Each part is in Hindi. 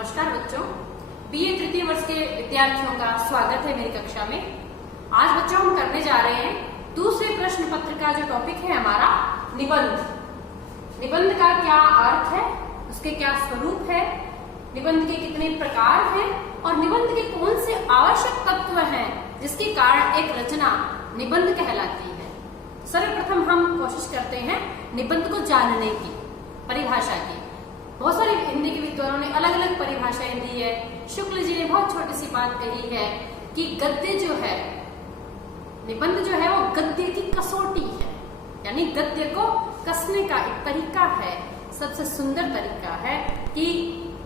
नमस्कार बच्चों, बीए तृतीय वर्ष के विद्यार्थियों का स्वागत है मेरी कक्षा में। आज बच्चों हम करने जा रहे हैं दूसरे प्रश्न पत्र का जो टॉपिक है हमारा निबंध। निबंध का क्या अर्थ है, उसके क्या स्वरूप है, निबंध के कितने प्रकार हैं और निबंध के कौन से आवश्यक तत्व हैं जिसके कारण एक रचना निबंध कहलाती है। सर्वप्रथम हम कोशिश करते हैं निबंध को जानने की, परिभाषा की। बहुत सारे हिंदी के विद्वानों ने अलग अलग परिभाषाएं दी है। शुक्ल जी ने बहुत छोटी सी बात कही है कि गद्य जो है, निबंध जो है वो गद्य की कसौटी है, यानी गद्य को कसने का एक तरीका है, सबसे सुंदर तरीका है कि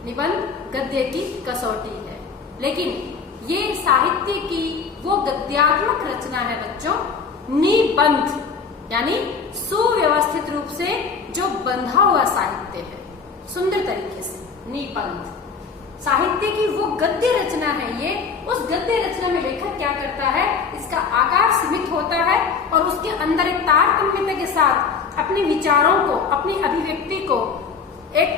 निबंध गद्य की कसौटी है। लेकिन ये साहित्य की वो गद्यात्मक रचना है बच्चों, निबंध यानी सुव्यवस्थित रूप से जो बंधा हुआ साहित्य है, सुंदर तरीके से निबंध साहित्य की वो गद्य रचना है। ये उस गद्य रचना में लेखक क्या करता है, इसका आकार सीमित होता है और उसके अंदर एक तारतम्यता के साथ अपने विचारों को, अपनी अभिव्यक्ति को एक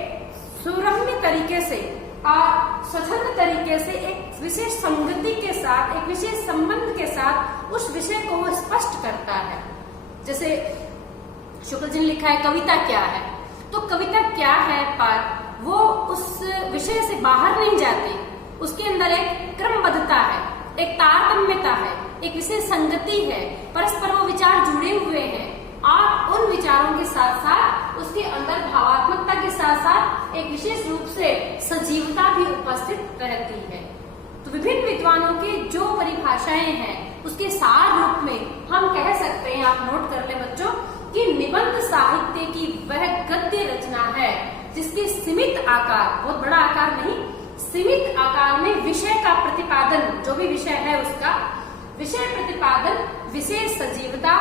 सुरम्य तरीके से, स्वतंत्र तरीके से, एक विशेष संगति के साथ, एक विशेष संबंध के साथ उस विषय को वो स्पष्ट करता है। जैसे शुक्ल जी ने लिखा है कविता क्या है, तो कविता क्या है पर वो उस विषय से बाहर नहीं जाती, उसके अंदर एक क्रमबद्धता है, एक तारतम्यता है, एक विशेष संगति है, परस्पर वो विचार जुड़े हुए हैं और उन विचारों के साथ साथ उसके अंदर भावात्मकता के साथ साथ एक विशेष रूप से सजीवता भी उपस्थित रहती है। तो विभिन्न विद्वानों की जो परिभाषाएं हैं उसके सार रूप में हम कह सकते हैं, आप नोट कर ले बच्चों, कि निबंध साहित्य की वह गद्य रचना है जिसके सीमित आकार, बहुत बड़ा आकार नहीं, सीमित आकार में विषय का प्रतिपादन, जो भी विषय है उसका विषय प्रतिपादन विशेष सजीवता,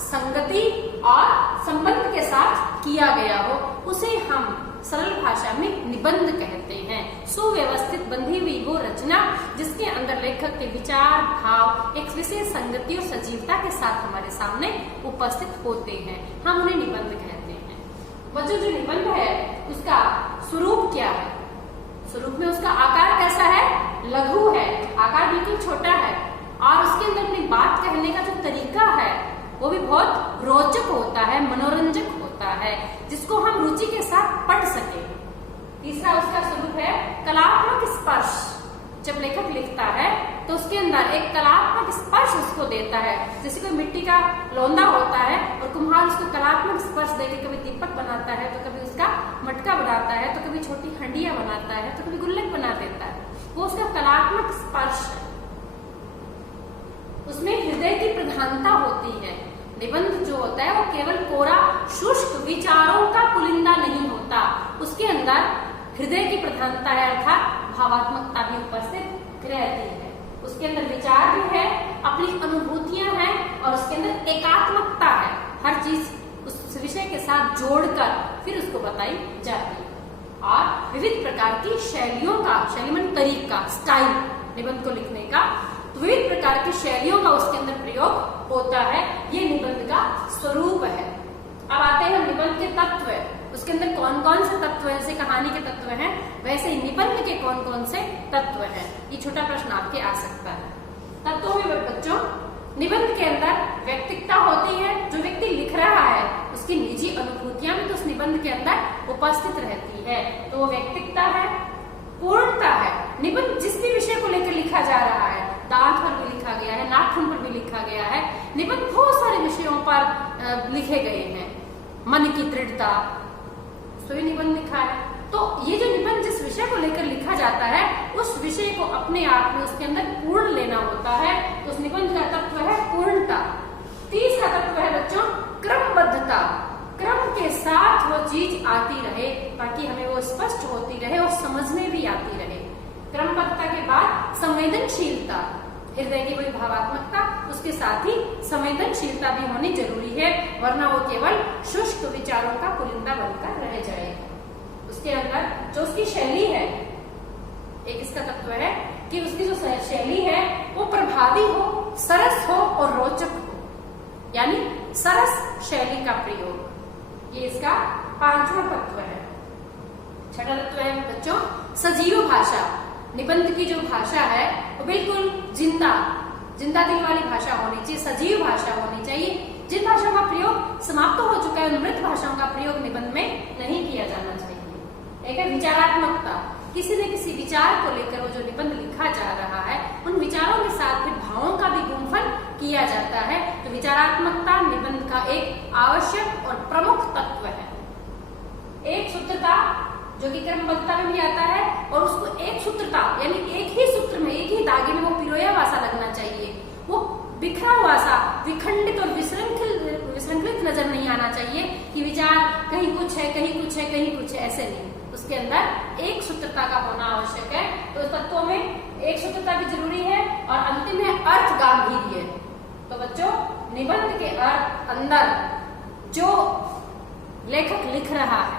संगति और संबंध के साथ किया गया हो, उसे हम सरल भाषा में निबंध कहते हैं। सुव्यवस्थित बंधी हुई वो रचना जिसके अंदर लेखक के विचार, भाव एक विशेष संगति और सजीवता के साथ हमारे सामने उपस्थित होते हैं, हम उन्हें निबंध कहते हैं। बच्चों जो निबंध है उसका स्वरूप क्या है, स्वरूप में उसका आकार कैसा है, लघु है, आकार बिल्कुल छोटा है और उसके अंदर अपनी बात कहने का जो तरीका है वो भी बहुत रोचक होता है, मनोरंजक होता है, जिसको हम रुचि के साथ पढ़ सके। तीसरा उसका स्वरूप है कलात्मक स्पर्श। जब लेखक लिखता है तो उसके अंदर एक कलात्मक स्पर्श उसको देता है। जैसे कोई मिट्टी का लोंदा होता है और कुम्हार उसको कलात्मक स्पर्श देकर कभी दीपक बनाता है, तो कभी उसका मटका बनाता है, तो कभी छोटी हंडिया बनाता है, तो कभी गुल्लक बना देता है, वो उसका कलात्मक स्पर्श है। उसमें हृदय की प्रधानता होती है। निबंध जो होता है वो केवल कोरा शुष्क विचारों का पुलिंदा नहीं होता, उसके अंदर हृदय की प्रधानता है, अर्थात भावात्मकता भी उपस्थित रहती है। उसके अंदर विचार भी है, अपनी अनुभूतियां हैं और उसके अंदर एकात्मकता है, हर चीज उस विषय के साथ जोड़कर फिर उसको बताई जाती है। और विविध प्रकार की शैलियों का, शैलीमन तरीका, स्टाइल निबंध को लिखने का, तो विविध प्रकार की शैलियों का उसके अंदर प्रयोग होता है। ये निबंध का स्वरूप है। अब आते हैं हम निबंध के तत्व, उसके अंदर कौन कौन से तत्व हैं, जैसे कहानी के तत्व हैं वैसे ही निबंध के कौन कौन से तत्व हैं, ये छोटा प्रश्न आपके आ सकता है। तत्वों में बच्चों निबंध के अंदर व्यक्तिकता होती है, जो व्यक्ति लिख रहा है उसकी निजी अनुभूतियां भी तो उस निबंध के अंदर उपस्थित रहती है, तो वो व्यक्तिकता है। पूर्णता है, निबंध जिस भी विषय को लेकर लिखा जा रहा है, दांत पर भी लिखा गया है, नाखून पर भी लिखा गया है, निबंध बहुत सारे विषयों पर लिखे गए हैं, मन की दृढ़ता, तो निबंध लिखा है। तो ये जो निबंध जिस विषय को लेकर लिखा जाता है उस विषय को अपने आप में उसके अंदर पूर्ण लेना होता है, तो उस निबंध का तत्व है पूर्णता। तीसरा तत्व है बच्चों क्रमबद्धता, क्रम के साथ वो चीज आती रहे ताकि हमें वो स्पष्ट होती रहे और समझ में भी आती रहे। क्रमबद्धता के बाद संवेदनशीलता, हृदय की कोई भावात्मकता, उसके साथ ही संवेदनशीलता भी होनी जरूरी है, वरना वो केवल शुष्क विचारों का पुलिंदा बनकर रह जाएगा। उसके अंदर जो उसकी शैली है, एक इसका तत्व है कि उसकी जो शैली है वो प्रभावी हो, सरस हो और रोचक हो, यानी सरस शैली का प्रयोग, ये इसका पांचवा तत्व है। छठा तत्व है बच्चों सजीव भाषा। निबंध की जो भाषा है वो बिल्कुल जिंदा दिल वाली भाषा होनी चाहिए, सजीव भाषा होनी चाहिए। जिन भाषाओं का प्रयोग समाप्त हो चुका है, मृत भाषाओं का प्रयोग निबंध में नहीं किया जाना चाहिए। एक है विचारात्मकता। किसी न किसी विचार को लेकर वो जो निबंध लिखा जा रहा है, उन विचारों के साथ फिर भावों का भी गुणफल किया जाता है। तो विचारात्मकता निबंध का एक आवश्यक और प्रमुख तत्व है। एक सूत्रता जो कि क्रमबद्धता में भी आता है, और उसको एक सूत्रता यानी एक ही सूत्र में, एक ही धागे में वो पिरोया हुआ सा लगना चाहिए। वो बिखरा हुआ सा, विखंडित और विसंकृत नजर नहीं आना चाहिए कि विचार कहीं कुछ है, कहीं कुछ है, कहीं कुछ है, ऐसे नहीं। उसके अंदर एक सूत्रता का होना आवश्यक है। तो तत्वों में एक सूत्रता भी जरूरी है, और अंतिम है अर्थ गांभीर्य। तो बच्चों, निबंध के अर्थ अंदर जो लेखक लिख रहा है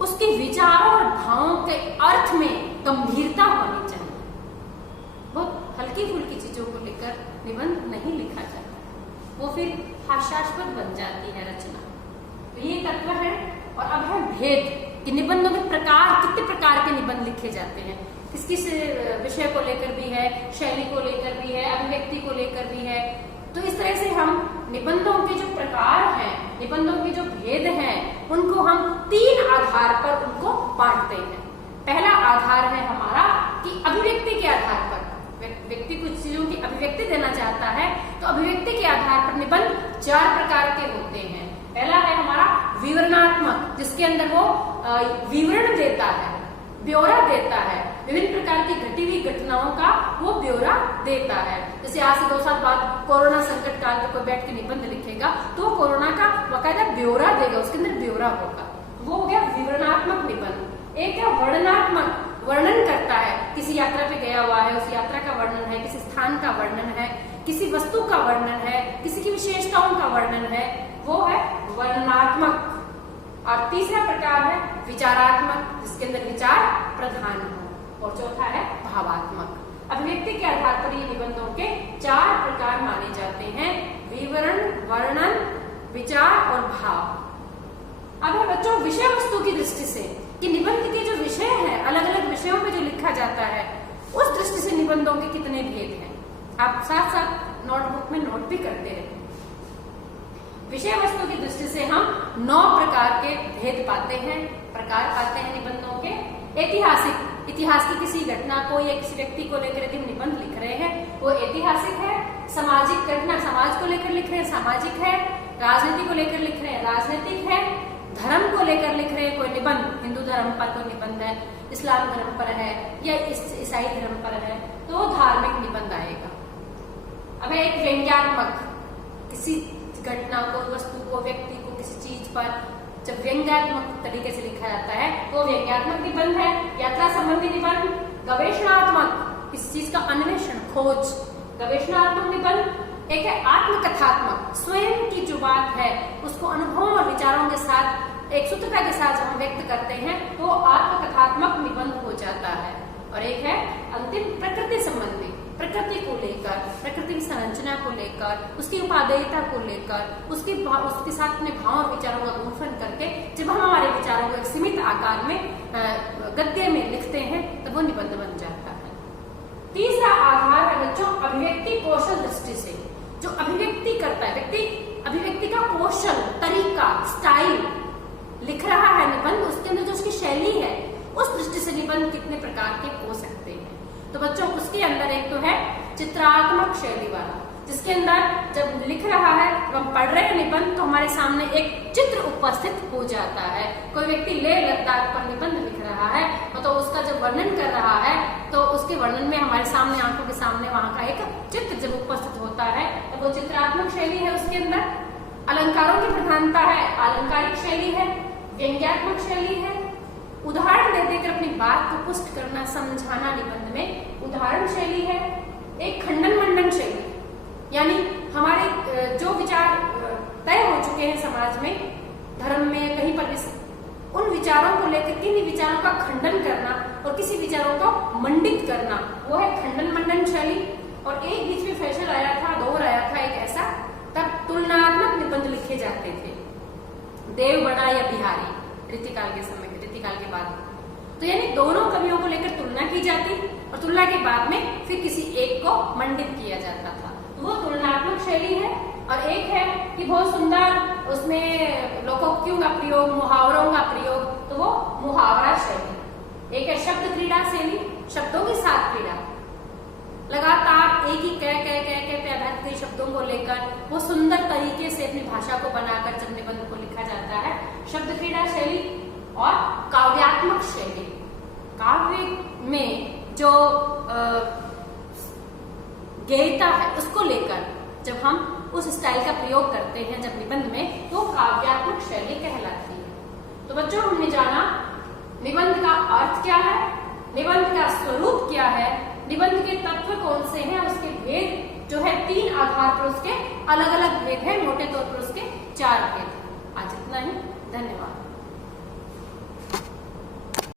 उसके विचारों और भावों के अर्थ में गंभीरता होनी चाहिए। बहुत हल्की फुल्की चीजों को लेकर निबंध नहीं लिखा जाता, वो फिर हास्यास्पद बन जाती है रचना। तो ये तत्व है। और अब है भेद कि निबंधों के प्रकार, कितने प्रकार के निबंध लिखे जाते हैं। किस किस विषय को लेकर भी है, शैली को लेकर भी है, अभिव्यक्ति को लेकर भी है। तो इस तरह से हम निबंधों के जो प्रकार हैं, निबंधों के जो भेद हैं, उनको हम 3 आधार पर उनको बांटते हैं। पहला आधार है हमारा कि अभिव्यक्ति के आधार पर व्यक्ति कुछ चीजों की अभिव्यक्ति देना चाहता है, तो अभिव्यक्ति के आधार पर निबंध 4 प्रकार के होते हैं। पहला है हमारा विवरणात्मक, जिसके अंदर वो विवरण देता है, ब्यौरा देता है, विभिन्न प्रकार की घटी हुई घटनाओं का वो ब्यौरा देता है। जैसे आज से 2 साल बाद कोरोना संकट काल में कोई बैठ के निबंध लिखेगा तो कोरोना का बाकायदा ब्यौरा देगा, उसके अंदर ब्यौरा होगा। वो हो गया विवरणात्मक निबंध। एक है वर्णनात्मक, वर्णन करता है, किसी यात्रा पे गया हुआ है, उस यात्रा का वर्णन है, किसी स्थान का वर्णन है, किसी वस्तु का वर्णन है, किसी की विशेषताओं का वर्णन है, वो है वर्णनात्मक। और तीसरा प्रकार है विचारात्मक, जिसके अंदर विचार प्रधान हो। और चौथा है भावात्मक। अभिव्यक्ति के आधार पर ये निबंधों के 4 प्रकार माने जाते हैं: विवरण, वर्णन, विचार और भाव। अब है बच्चों विषय वस्तु की दृष्टि से कि निबंध के जो विषय हैं, अलग अलग विषयों पे जो लिखा जाता है, उस दृष्टि से निबंधों के कितने भेद हैं, आप साथ साथ नोटबुक में नोट भी करते रहे। विषय वस्तु की दृष्टि से हम 9 प्रकार के भेद पाते हैं, प्रकार पाते हैं निबंधों के। ऐतिहासिक, इतिहास की किसी घटना को या किसी व्यक्ति को लेकर यदि हम निबंध लिख रहे हैं वो ऐतिहासिक है। सामाजिक घटना, समाज को लेकर लिख रहे हैं, सामाजिक है। राजनीति को लेकर लिख रहे हैं, राजनीतिक है। धर्म को लेकर लिख रहे हैं कोई निबंध, हिंदू धर्म पर कोई निबंध है, इस्लाम धर्म पर है या ईसाई धर्म पर है, तो धार्मिक निबंध आएगा। अब एक व्यंग्यात्मक, किसी घटना को, वस्तु को, व्यक्ति को, किसी चीज पर जब व्यंग्यात्मक तरीके से लिखा जाता है वो व्यंग्यात्मक निबंध है। यात्रा संबंधी निबंध। गवेषणात्मक, किसी चीज का अन्वेषण, खोज, गवेषणात्मक निबंध। एक है आत्मकथात्मक, स्वयं की जो बात है उसको अनुभवों और विचारों के साथ, एक सूत्रता के साथ जब हम व्यक्त करते हैं तो आत्मकथात्मक निबंध हो जाता है। और एक है अंतिम प्रकृति संबंधी, प्रकृति को लेकर, प्रकृति की संरचना को लेकर, उसकी उपादेयता को लेकर, उसके साथ अपने भाव और विचारों का गुणफल करके जब हम हमारे विचारों को एक सीमित आकार में गद्य में लिखते हैं तब वो निबंध बन जाता है। तीसरा आधार है बच्चों अभिव्यक्ति कौशल दृष्टि से। जो अभिव्यक्ति करता है व्यक्ति, अभिव्यक्ति का कौशल, तरीका, स्टाइल लिख रहा है निबंध, उसके अंदर जो उसकी शैली है, उस दृष्टि से निबंध कितने प्रकार के हो सकते हैं। तो बच्चों उसके अंदर एक तो है चित्रात्मक शैली वाला, जिसके अंदर जब लिख रहा है, हम पढ़ रहे हैं निबंध तो हमारे सामने एक चित्र उपस्थित हो जाता है। कोई व्यक्ति लेह लद्दाख पर निबंध लिख रहा है तो उसका जब वर्णन कर रहा है तो उसके वर्णन में हमारे सामने, आंखों के सामने वहां का एक चित्र जब उपस्थित होता है तो वो चित्रात्मक शैली है। उसके अंदर अलंकारों की प्रधानता है, आलंकारिक शैली है, व्यंग्यात्मक शैली है। उदाहरण दे देकर अपनी बात को पुष्ट करना, समझाना निबंध में उदाहरण शैली है। एक खंडन मंडन शैली, यानी हमारे जो विचार तय हो चुके हैं समाज में, धर्म में, कहीं पर भी, उन विचारों को लेकर किन्हीं विचारों का खंडन करना और किसी विचारों को मंडित करना, वो है खंडन मंडन शैली। और एक बीच में फैशन आया था, दौर आया था एक ऐसा, तब तुलनात्मक निबंध लिखे जाते थे, देव बड़ा या बिहारी, रीतिकाल के समय, रीतिकाल के बाद। तो यानी दोनों कवियों को लेकर तुलना की जाती और तुलना के बाद में फिर किसी एक को मंडित किया जाता था। तो वो तुलनात्मक शैली है। और एक है कि बहुत सुंदर, उसमें लोकोक्तियों का प्रयोग, मुहावरों का प्रयोग, तो वो मुहावरा शैली। एक है शब्द क्रीड़ा शैली, शब्दों के साथ क्रीड़ा, लगातार एक ही कह पे आधारित कई शब्दों को लेकर वो सुंदर तरीके से अपनी भाषा को बनाकर जब निबंध को लिखा जाता है, शब्द क्रीड़ा शैली। और काव्यात्मक शैली, काव्य में जो गेयता है उसको लेकर जब हम उस स्टाइल का प्रयोग करते हैं जब निबंध में, तो काव्यात्मक शैली कहलाती है। तो बच्चों, हमने जाना निबंध का अर्थ क्या है, निबंध का स्वरूप क्या है, निबंध के तत्व कौन से हैं, उसके भेद जो है 3 आधार पर उसके अलग अलग भेद है, मोटे तौर पर उसके 4 भेद। आज इतना ही, धन्यवाद।